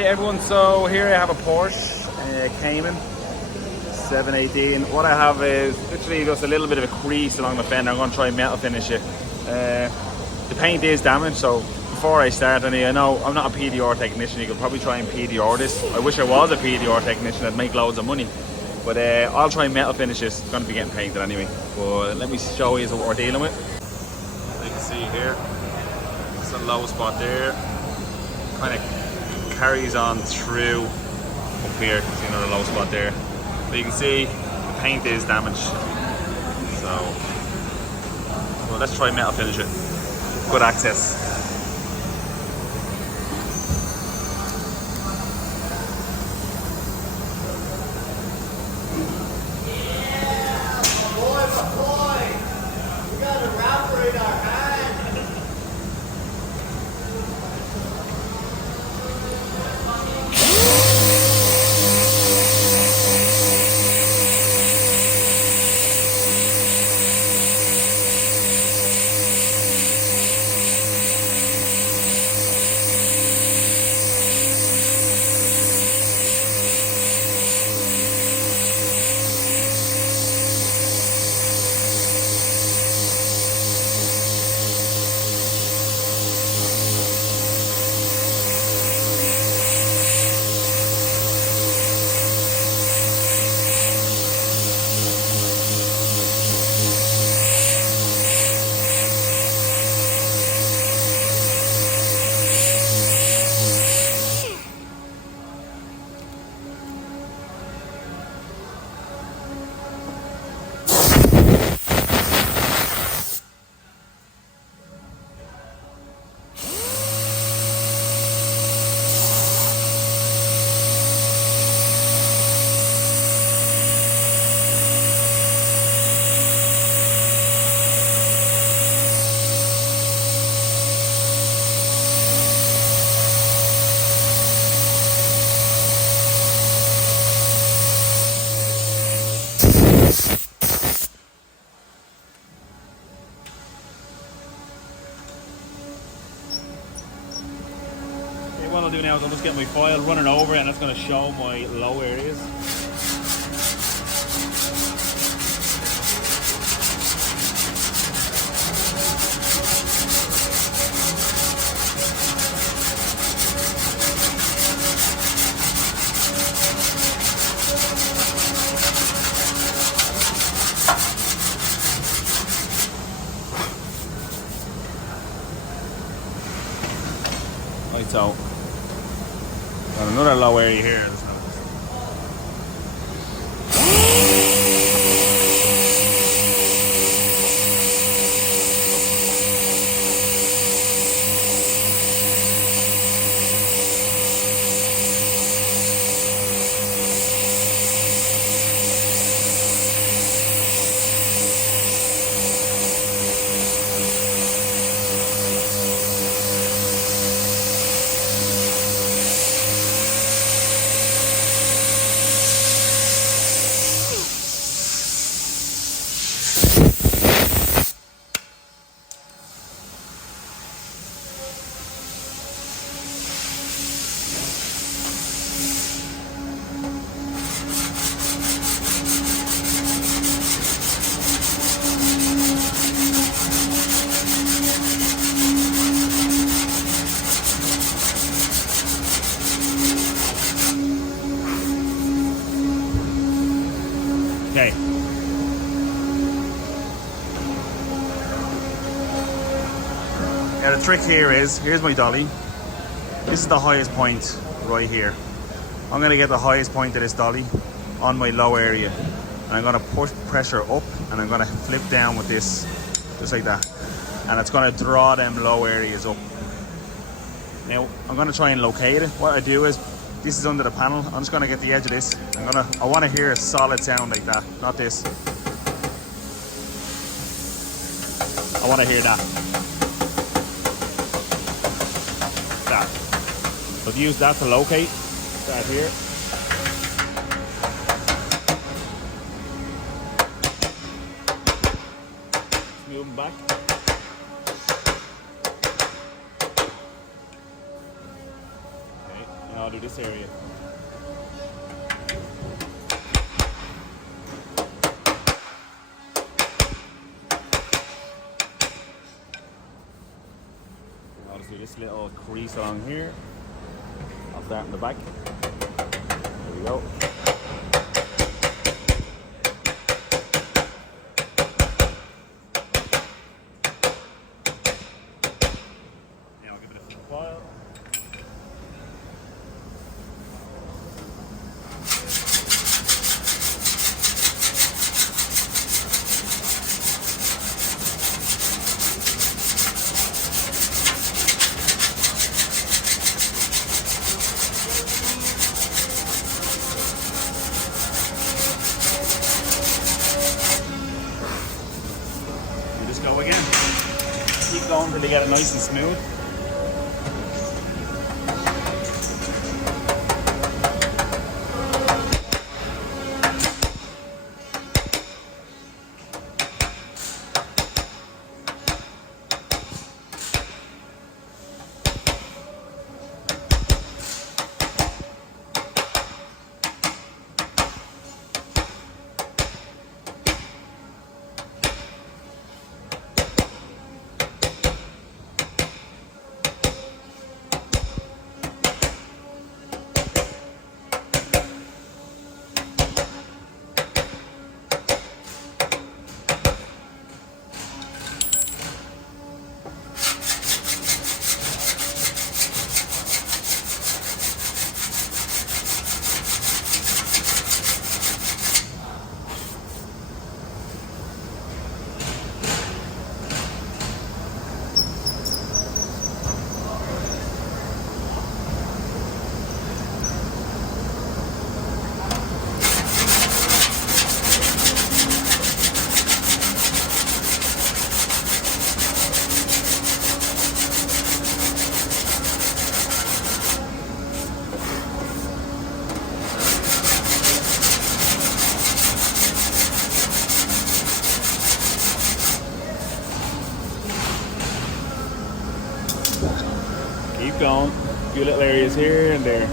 Hey everyone, so here I have a Porsche Cayman 718. What I have is literally just a little bit of a crease along the fender. I'm going to try and metal finish it. The paint is damaged, so before I start, I know I'm not a PDR technician. You could probably try and PDR this. I wish I was a PDR technician. I'd make loads of money. But I'll try and metal finish this. It's going to be getting painted anyway. But let me show you what we're dealing with. As you can see here, it's a low spot there. Kind of carries on through up here. See another low spot there. But you can see the paint is damaged. So let's try metal finish it. Good access. What I'll do now is I'll just get my file running over it, and that's going to show my low areas. Right, so another low area here. Okay. Now the trick here is, here's my dolly. This is the highest point right here. I'm going to get the highest point of this dolly on my low area. And I'm going to push pressure up, and I'm going to flip down with this, just like that. And it's going to draw them low areas up. Now, I'm going to try and locate it. What I do is, this is under the panel. I'm just going to get the edge of this. I want to hear a solid sound like that, not this. I want to hear that. That. So I've used that to locate that here. Moving back. Okay, and I'll do this area. I'll just do this little crease along here. I'll start in the back. There we go. Now I'll give it a few while. Just go again. Keep going until they get it nice and smooth. Keep going. A few little areas here and there.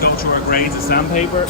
Go through our grains of sandpaper.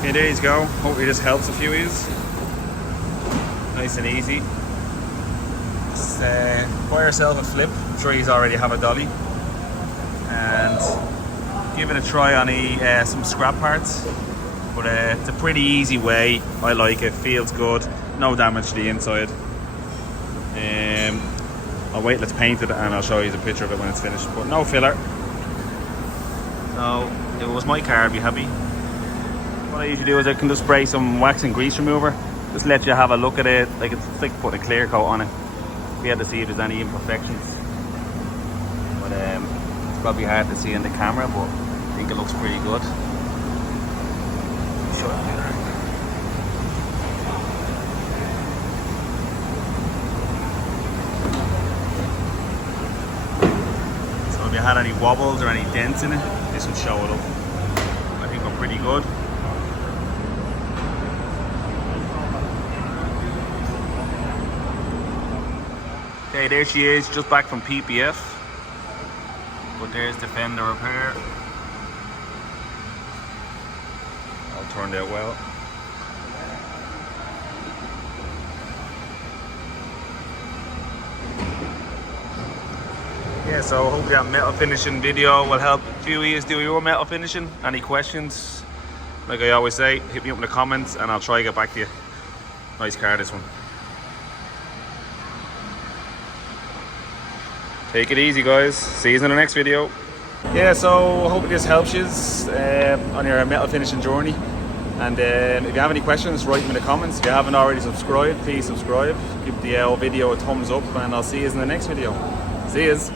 Okay, there you go. Hopefully this helps a few of yous. Nice and easy. Just buy yourself a flip. I'm sure you already have a dolly. And give it a try on some scrap parts. But it's a pretty easy way. I like it. Feels good. No damage to the inside. I'll wait, let's paint it, and I'll show you the picture of it when it's finished. But no filler. So if it was my car, I'd be happy. What I usually do is I can just spray some wax and grease remover. Just let you have a look at it. Like it's like putting a clear coat on it. We had to see if there's any imperfections. But it's probably hard to see in the camera, but I think it looks pretty good. Show it to you there. So if you had any wobbles or any dents in it, this would show it up. I think we're pretty good. Okay, there she is, just back from PPF. But there's the fender repair. All turned out well. Yeah, so hopefully that metal finishing video will help a few of you do your metal finishing. Any questions? Like I always say, hit me up in the comments and I'll try to get back to you. Nice car, this one. Take it easy, guys. See you in the next video. Yeah, so hopefully this helps you on your metal finishing journey. And if you have any questions, write them in the comments. If you haven't already subscribed, please subscribe. Give the video a thumbs up, and I'll see you in the next video. See yous.